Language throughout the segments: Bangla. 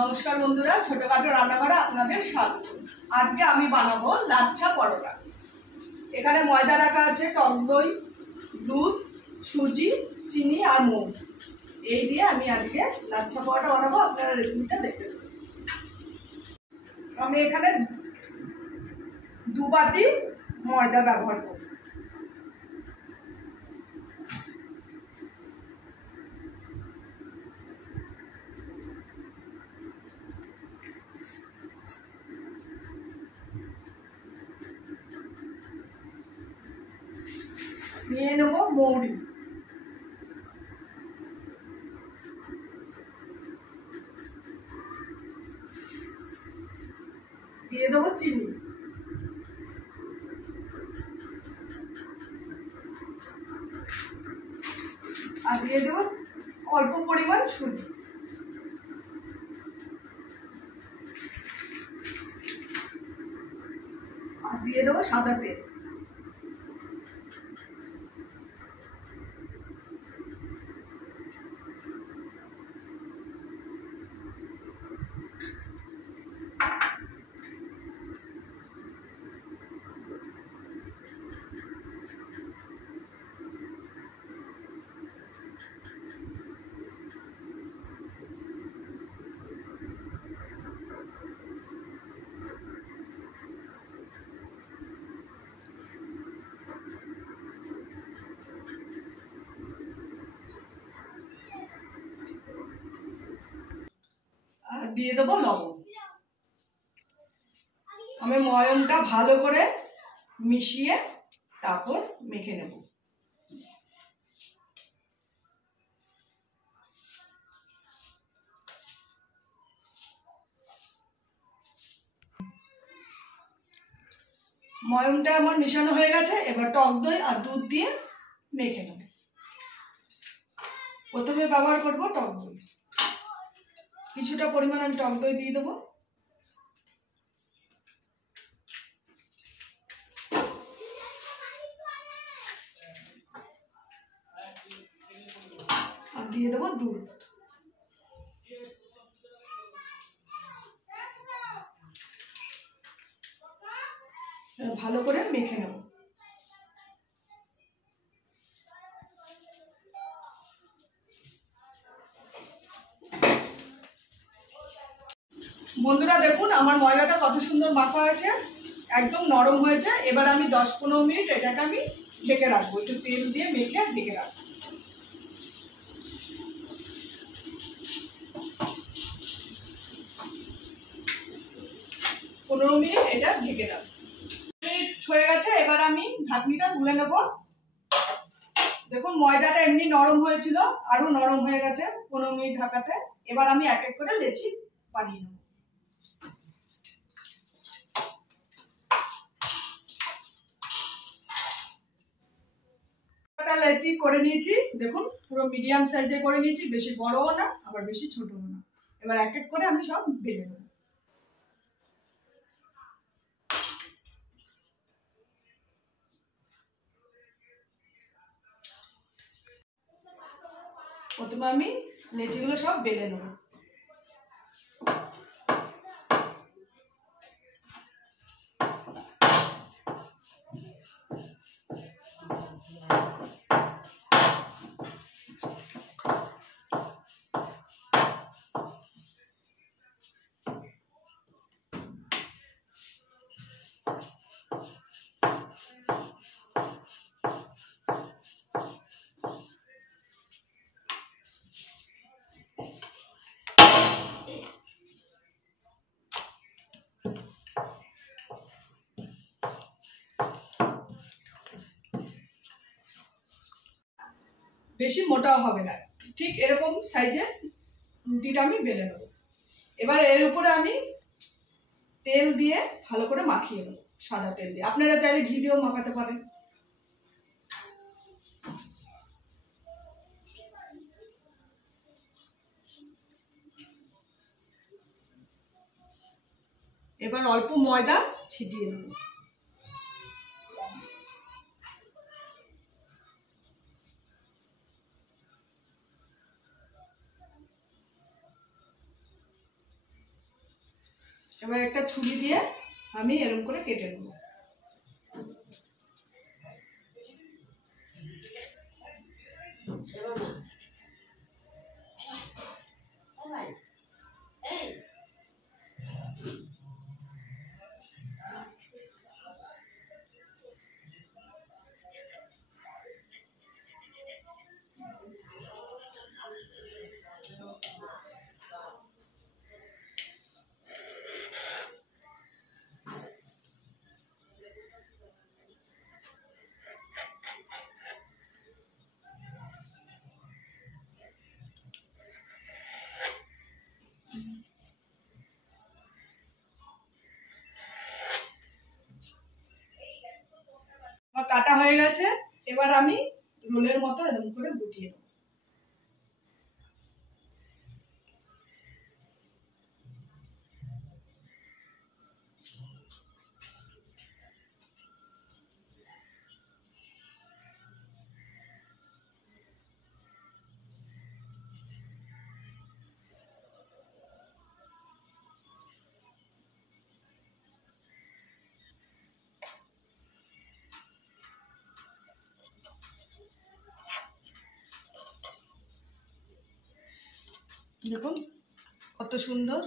নমস্কার বন্ধুরা, ছোটখাটো রান্নাঘরে আপনাদের স্বাগত। আজকে আমি বানাবো লাচ্ছা পরোটা। এখানে ময়দা রাখা আছে, টক দই, দুধ, সুজি, চিনি আর মধু। এই দিয়ে আমি আজকে লাচ্ছা পরোটা বানাবো। আপনারা রেসিপিটা দেখতে পাবেন। আমি এখানে 2 বাটি ময়দা ব্যবহার করব। নিয়ে নেব মৌরি, দিয়ে দেবো চিনি, আর দিয়ে দেবো অল্প পরিমাণ সুজি, আর দিয়ে দেবো সাদা তেল। আর দিয়ে দেবো লবণ। আমি ময়মটা ভালো করে মিশিয়ে তারপর মেখে নেব। ময়মটা আমার মেশানো হয়ে গেছে। এবার টক দই আর দুধ দিয়ে মেখে নেব। প্রথমে ব্যবহার করব টক দই। কিছুটা পরিমাণ আমি টক দই দিয়ে দেবো। আর দিয়ে দেবো দুধ। ভালো করে মেখে নেব। বন্ধুরা দেখুন, আমার ময়দাটা কত সুন্দর মাখা হয়েছে, একদম নরম হয়েছে। এবার আমি 10-15 মিনিট এটাকে আমি ঢেকে রাখবো। একটু তেল দিয়ে মেখে ঢেকে রাখবো। 15 মিনিট এটা ঢেকে রাখবো। হয়ে গেছে। এবার আমি ঢাকনিটা তুলে নেব। দেখুন ময়দাটা এমনি নরম হয়েছিল, আরো নরম হয়ে গেছে 15 মিনিট ঢাকাতে। এবার আমি এক এক করে লেচি বানিয়ে নেব। লেচি করে নিয়েছি, দেখুন পুরো মিডিয়াম সাইজে করে নিয়েছি, বেশি বড়ও না আবার বেশি ছোটও না। এবার এক এক করে আমি সব ভেজে নেব। প্রথমে আমি লেচিগুলো সব বেলে নেব। বেশি মোটাও হবে না, ঠিক এরকম সাইজের রুটিটা আমি বেলে নেব। এবার এর উপরে আমি তেল দিয়ে ভালো করে মাখিয়ে নেব, সাদা তেল দিয়ে। আপনারা চাইলে ঘি দিয়েও মাখাতে পারেন। এবার অল্প ময়দা ছিটিয়ে নেব। এবার একটা ছুরি দিয়ে আমি এরকম করে কেটে নেব। আমার কাটা হয়ে গেছে, এবার আমি রোলের মতো এরকম করে গুটিয়ে নেব। দেখুন কত সুন্দর।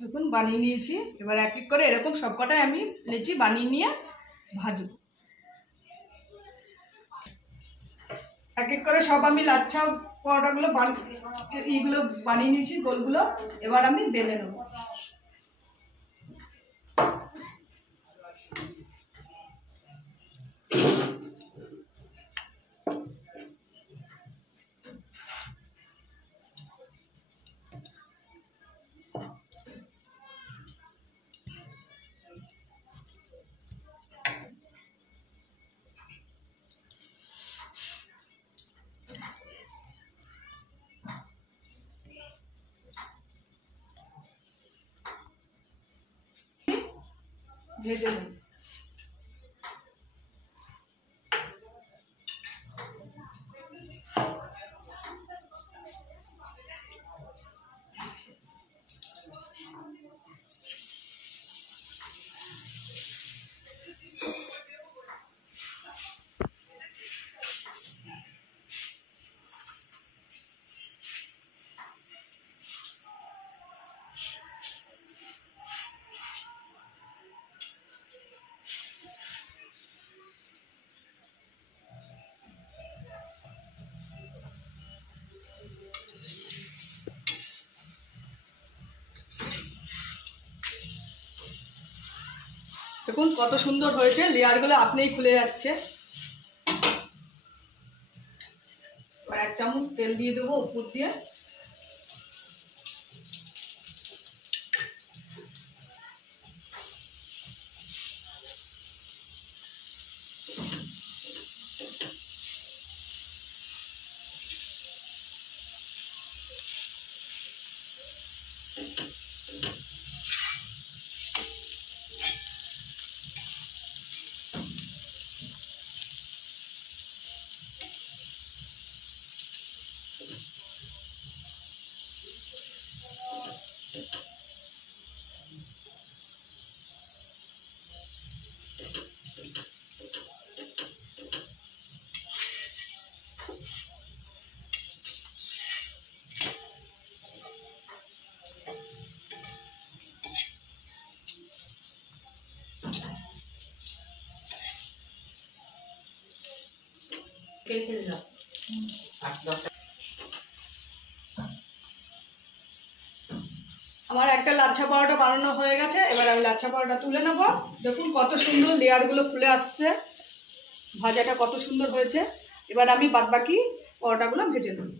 দেখুন বানিয়ে নিয়েছি। এবার এক এক করে এরকম সবকটাই আমি লেচি বানিয়ে নিয়ে ভাজবো। এক এক করে সব আমি লাচ্ছা পরোটাগুলো এইগুলো বানিয়ে নিয়েছি গোলগুলো। এবার আমি বেলে নেব। ভেজে নেব। দেখুন কত সুন্দর হয়েছে, লেয়ারগুলো আপনিই খুলে যাচ্ছে। আর 1 চামচ তেল দিয়ে দেবো উপর দিয়ে। আমার একটা লাচ্ছা পরোটা বানানো হয়ে গেছে। এবার আমি লাচ্ছা পরোটা তুলে নেব। দেখুন কত সুন্দর লেয়ারগুলো খুলে আসছে, ভাজাটা কত সুন্দর হয়েছে। এবার আমি বাদবাকি পরোটাগুলো ভেজে নেব।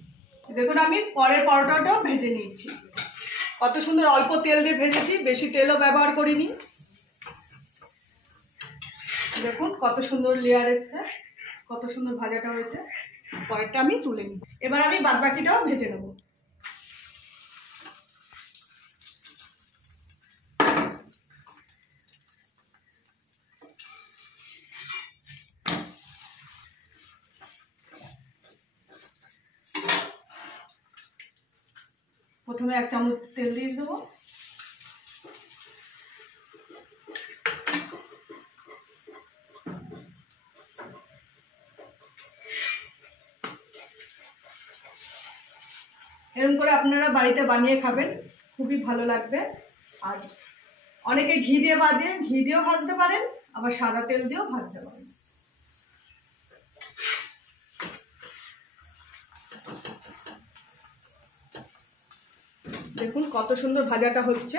দেখুন আমি পরের পরোটাটাও ভেজে নিয়েছি। কত সুন্দর অল্প তেল দিয়ে ভেজেছি, বেশি তেলও ব্যবহার করিনি। দেখুন কত সুন্দর লেয়ার এসছে, কত সুন্দর ভাজাটা হয়েছে। পরেরটা আমি তুলে নিই। এবার আমি বাদবাকিটাও ভেজে নেব। প্রথমে 1 চামচ তেল দিয়ে দেবো। এরকম করে আপনারা বাড়িতে বানিয়ে খাবেন, খুবই ভালো লাগবে। আর অনেকে ঘি দিয়ে ভাজে, ঘি দিয়েও ভাজতে পারেন, আবার সাদা তেল দিয়েও ভাজতে পারেন। দেখুন কত সুন্দর ভাজাটা হচ্ছে।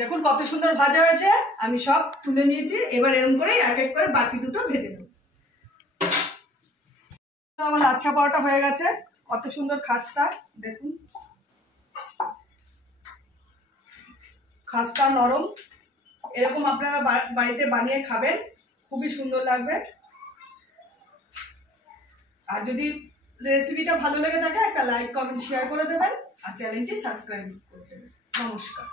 দেখুন কত সুন্দর ভাজা হয়েছে, আমি সব তুলে নিয়েছি। এবার এরকম করে এক এক করে বাকি দুটো ভেজে নেব। আমার লাচ্ছা পরোটা হয়ে গেছে, কত সুন্দর খাস্তা। দেখুন খাস্তা নরম, এরকম আপনারা বাড়িতে বানিয়ে খাবেন, খুবই সুন্দর লাগবে। আর যদি রেসিপিটা ভালো লেগে থাকে একটা লাইক কমেন্ট শেয়ার করে দেবেন, আর চ্যানেলটি সাবস্ক্রাইব করে দেবেন। নমস্কার।